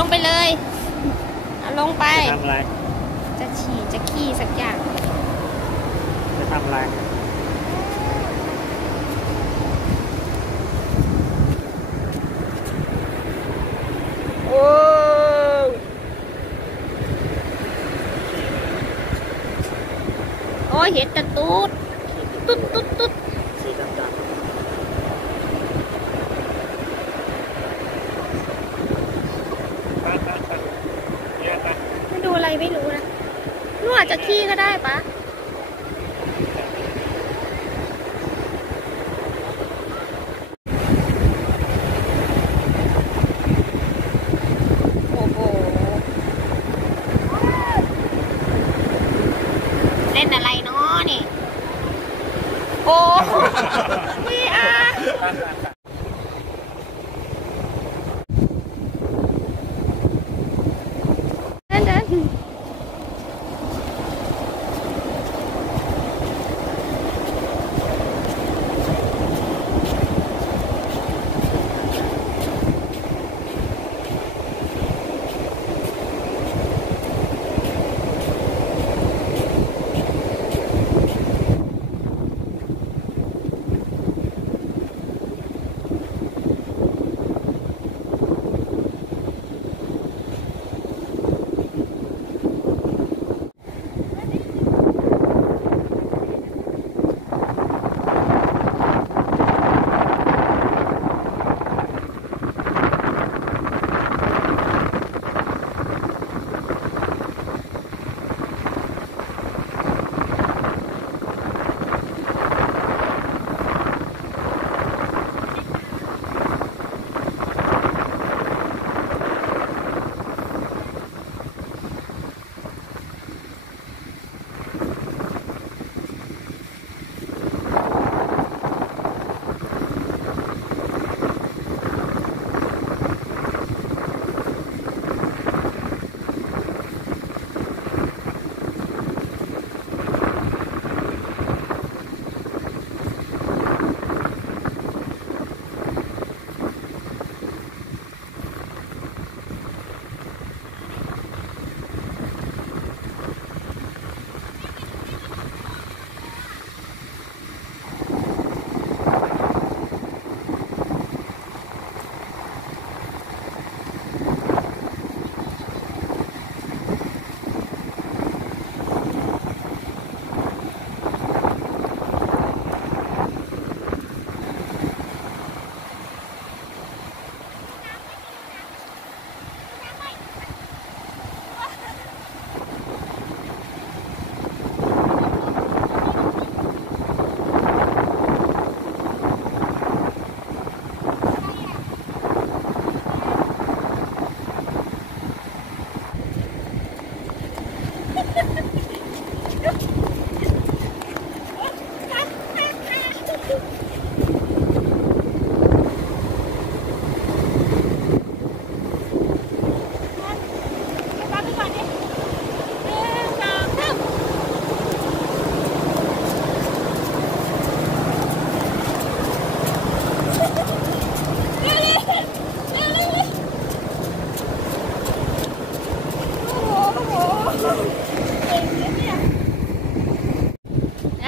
ลงไปเลยเอาลงไปจะทำอะไรจะฉี่จะขี้สักอย่างจะทำอะไรโอ้โอ้เห็นแต่ตุ๊ดสีดำไม่ดูอะไรไม่รู้นะนวดจะขี้ก็ได้ปะโอ้โหเล่นอะไรเนาะนี่โอ้มีอา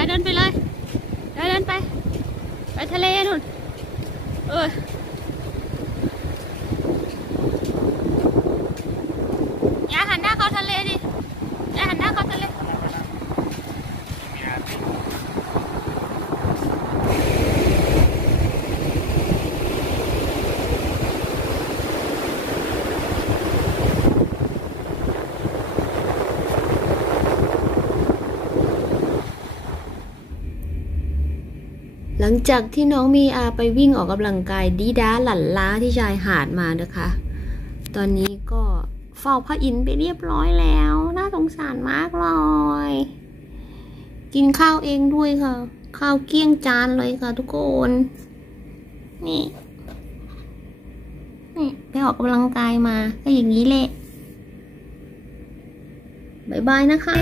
เดินไปเลยเดินไปทะเลนู่นอย่าหันหน้าเข้าทะเลดิอย่าหันหน้าเข้าทะเลหลังจากที่น้องมีอาไปวิ่งออกกำลังกายดีด้าหลั่นล้าที่ชายหาดมานะคะตอนนี้ก็เฝ้าพระอินทร์ไปเรียบร้อยแล้วน่าสงสารมากเลยกินข้าวเองด้วยค่ะข้าวเกลี้ยงจานเลยค่ะทุกคนนี่ไปออกกำลังกายมาก็อย่างนี้แหละบ๊ายบายนะคะ